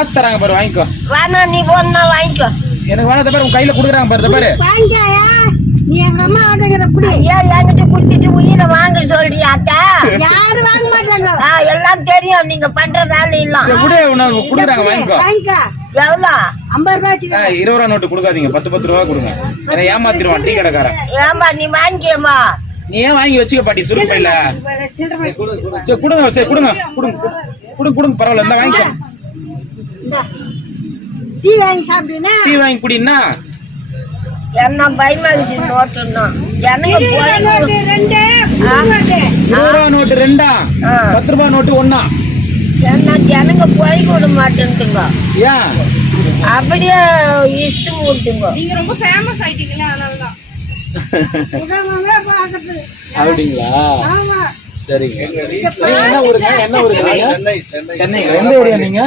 காசு தராங்க பாரு, வாங்கிக்கோ. வேணா நீ போனா வாங்கிக்கோ. எனக்கு வேணாத பாரு, உங்க கையில குடுக்குறாங்க பாரு, பாரு. வாங்கிக்காயா நீ எங்க அம்மா ஆட்டங்கிற புடி. ஏன் என்கிட்ட குடுத்துட்டு உயிரை வாங்க சொல்றியா அத்தா? யாரும் வாங்க மாட்டாங்க. எல்லாம் தெரியும் நீங்க பண்ற வேலை எல்லாம். குடுக்குறாங்க, வாங்கிக்கோ. வாங்கிக்கா. எவ்வளோ? 50 ரூபாய் வச்சுக்க. 20 ரூபா நோட்டு கொடுக்காதீங்க, 10 ரூபா கொடுங்க. என்ன ஏமாத்திடுவான் டீ கடைக்காரன். ஏமா நீ வாங்கிக்கேமா? நீ ஏன் வாங்கி வச்சுக்க பாட்டி, சுருப்பையில. சில்லறை கொடுங்க, சரி கொடுங்க, கொடுங்க, பரவாயில்ல, இந்த வாங்கிக்கோ. டீ வாங்கி சாப்பிடுனா? டீ வாங்கி குடினா? என்ன பயமா இருக்கு நோட்டுன்னா? எனக்கு 20 ரூபா நோட்டு 2, 10 ரூபா நோட்டு 1. என்ன ஜனங்க போய் விட மாட்டேங்குங்க. ஏன் அப்படியே இஷ்டம் விட்டுங்க. நீங்க ரொம்ப ஃபேமஸ் ஆயிட்டீங்களா, அதனாலதான். அப்படிங்களா? ஆமா. சரிங்க. என்ன ஊருங்க? சென்னை. எந்த ஊரியா நீங்க?